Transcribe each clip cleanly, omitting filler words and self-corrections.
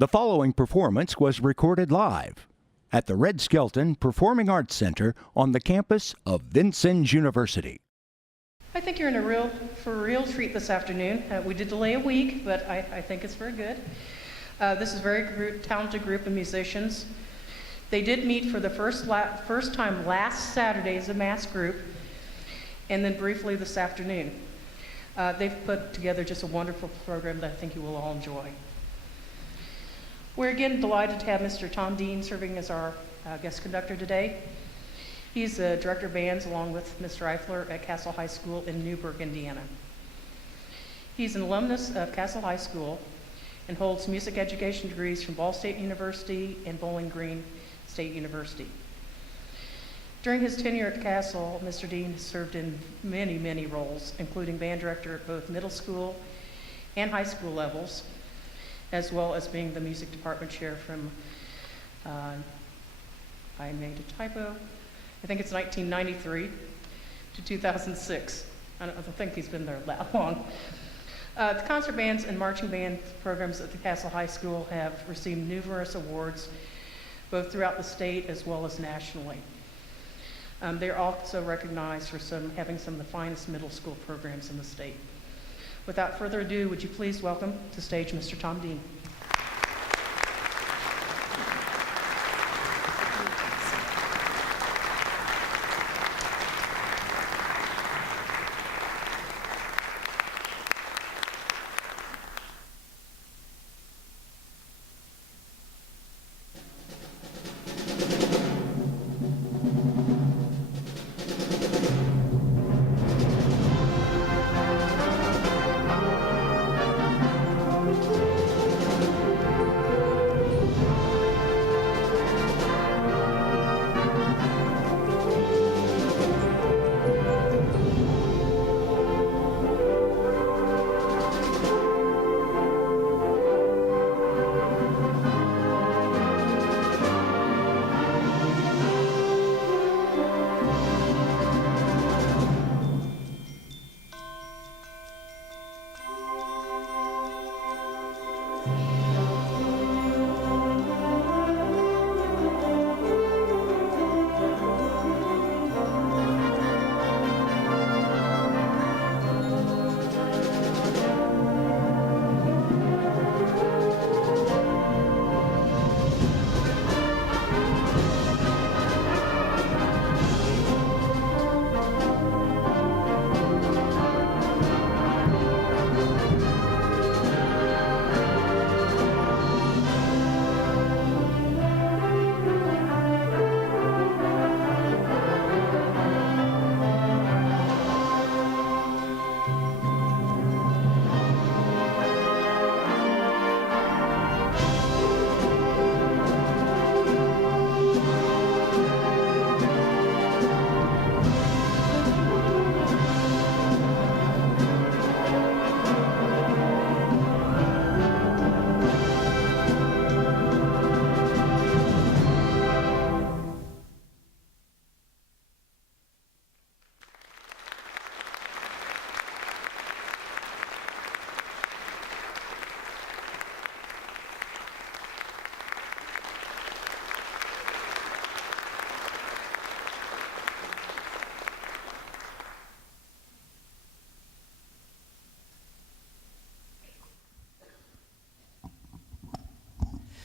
The following performance was recorded live at the Red Skelton Performing Arts Center on the campus of Vincennes University. I think you're in for a real treat this afternoon. We did delay a week, but I think it's very good. This is a very talented group of musicians. They did meet for the first time last Saturday as a mass group, and then briefly this afternoon. They've put together just a wonderful program that I think you will all enjoy. We're again delighted to have Mr. Tom Dean serving as our guest conductor today. He's the director of bands along with Mr. Eifler at Castle High School in Newburgh, Indiana. He's an alumnus of Castle High School and holds music education degrees from Ball State University and Bowling Green State University. During his tenure at Castle, Mr. Dean has served in many, many roles, including band director at both middle school and high school levels, as well as being the music department chair from, I made a typo, I think it's 1993 to 2006. I don't think he's been there that long. The concert bands and marching band programs at the Castle High School have received numerous awards, both throughout the state as well as nationally. They're also recognized for having some of the finest middle school programs in the state. Without further ado, would you please welcome to stage Mr. Tom Dean.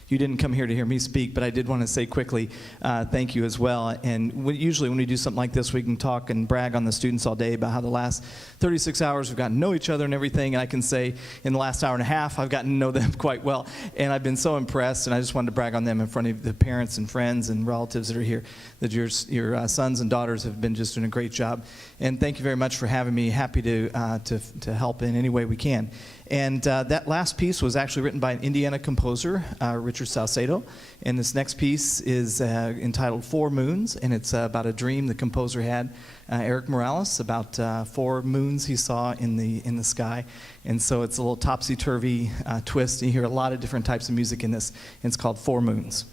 You didn't come here to hear me speak, but I did want to say quickly thank you as well. And usually when we do something like this, we can talk and brag on the students all day about how the last 36 hours we've gotten to know each other and everything. And I can say in the last hour and a half, I've gotten to know them quite well. And I've been so impressed, and I just wanted to brag on them in front of the parents and friends and relatives that are here, that your sons and daughters have been just doing a great job. And thank you very much for having me. Happy to help in any way we can. And that last piece was actually written by an Indiana composer, Richard Salcedo. And this next piece is entitled 4 Moons, and it's about a dream the composer had, Eric Morales, about 4 moons he saw in the sky. And so it's a little topsy-turvy twist. You hear a lot of different types of music in this, and it's called 4 Moons.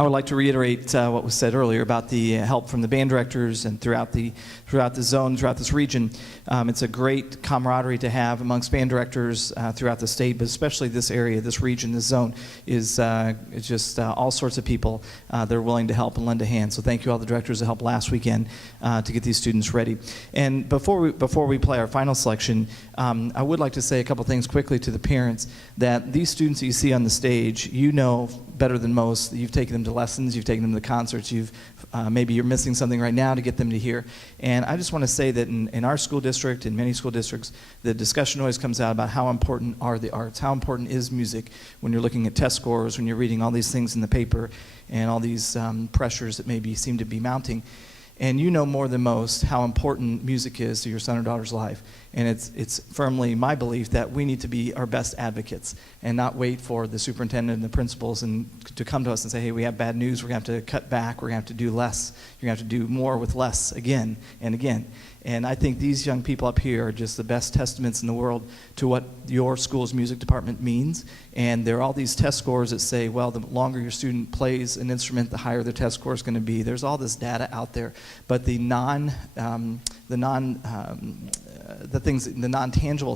I would like to reiterate what was said earlier about the help from the band directors and throughout the zone, throughout this region. It's a great camaraderie to have amongst band directors throughout the state, but especially this area, this region, this zone is it's just all sorts of people that are willing to help and lend a hand. So thank you all the directors that helped last weekend to get these students ready. And before we play our final selection, I would like to say a couple things quickly to the parents that these students that you see on the stage, you know better than most, you've taken them them to lessons, you've taken them to concerts, maybe you're missing something right now to get them to hear. And I just want to say that in our school district, in many school districts, the discussion always comes out about how important are the arts, how important is music when you're looking at test scores, when you're reading all these things in the paper and all these pressures that maybe seem to be mounting. And you know more than most how important music is to your son or daughter's life. And it's firmly my belief that we need to be our best advocates and not wait for the superintendent and the principals to come to us and say, hey, we have bad news, we're going to have to cut back, we're going to have to do less, you're going to have to do more with less again and again. And I think these young people up here are just the best testaments in the world to what your school's music department means. And there are all these test scores that say, well, the longer your student plays an instrument, the higher their test score is going to be. There's all this data out there, but the non-tangible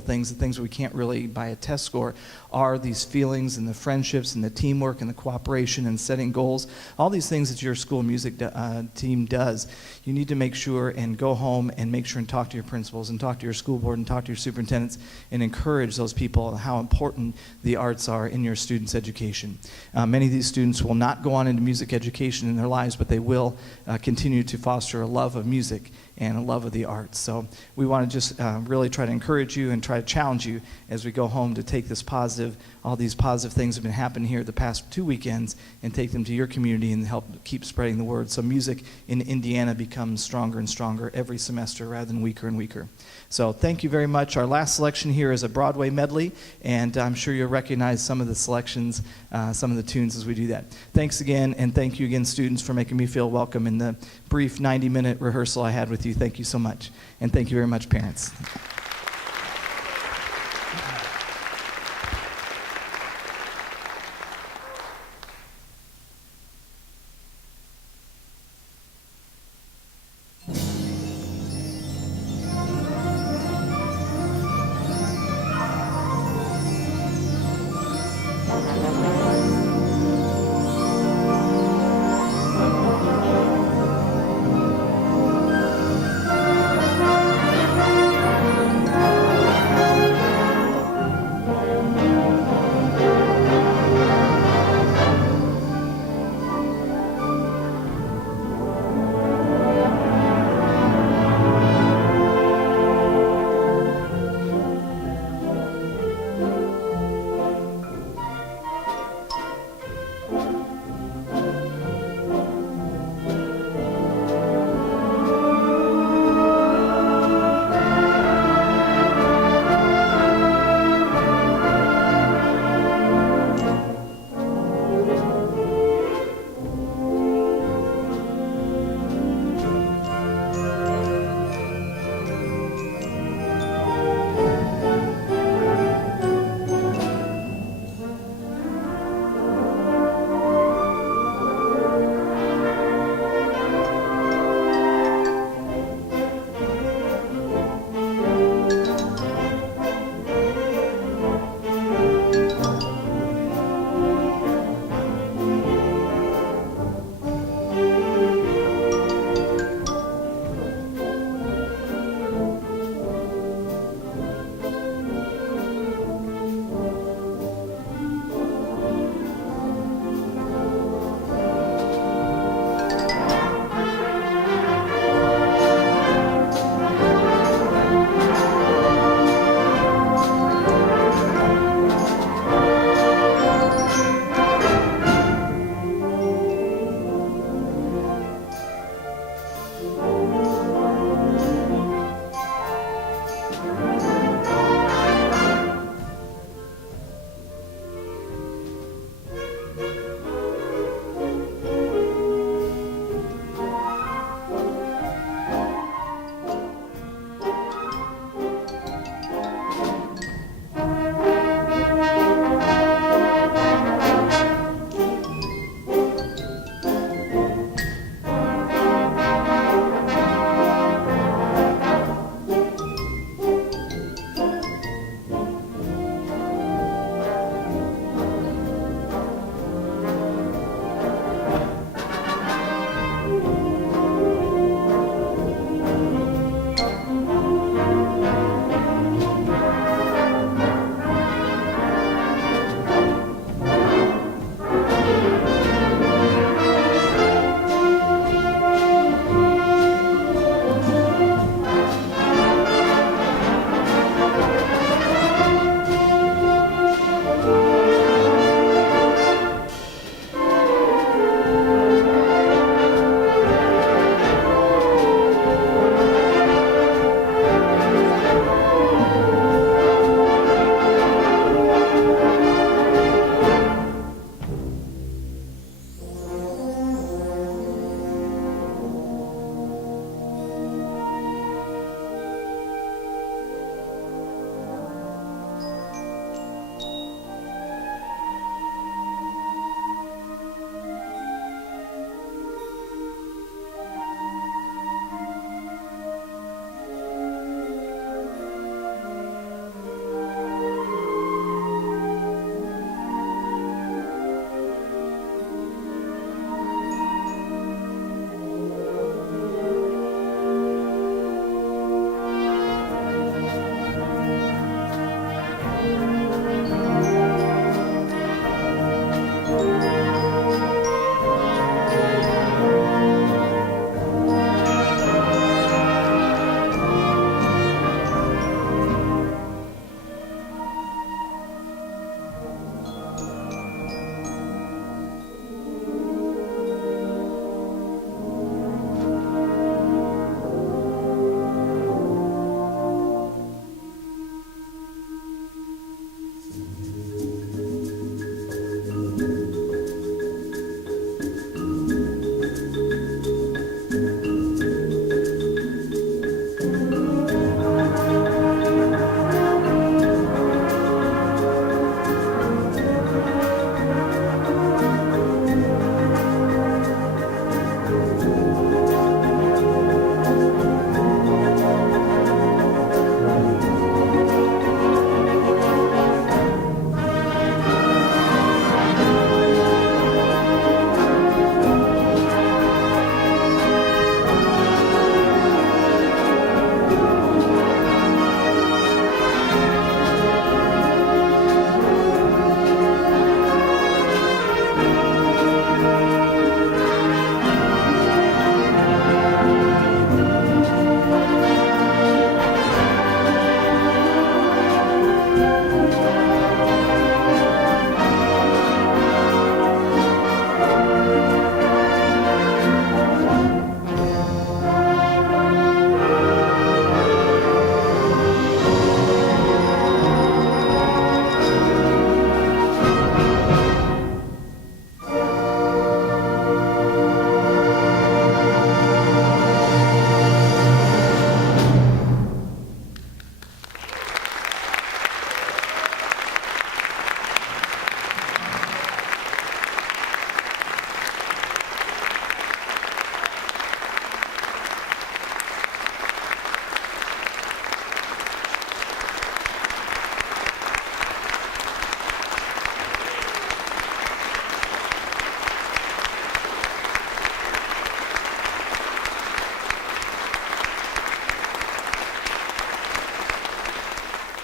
things, the things we can't really by a test score, are these feelings and the friendships and the teamwork and the cooperation and setting goals. All these things that your school music team does, you need to make sure and go home and make sure and talk to your principals and talk to your school board and talk to your superintendents and encourage those people how important the arts are in your students' education. Many of these students will not go on into music education in their lives, but they will continue to foster a love of music and a love of the arts. So we want to just really try to encourage you and try to challenge you as we go home to take this positive, all these positive things that have been happening here the past 2 weekends and take them to your community and help keep spreading the word. So music in Indiana becomes stronger and stronger every semester rather than weaker and weaker. So thank you very much. Our last selection here is a Broadway medley, and I'm sure you'll recognize some of the selections, some of the tunes as we do that. Thanks again, and thank you again, students, for making me feel welcome in the brief 90-minute rehearsal I had with you. Thank you so much. And thank you very much, parents.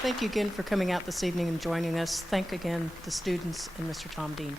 Thank you again for coming out this evening and joining us. Thank again the students and Mr. Tom Dean.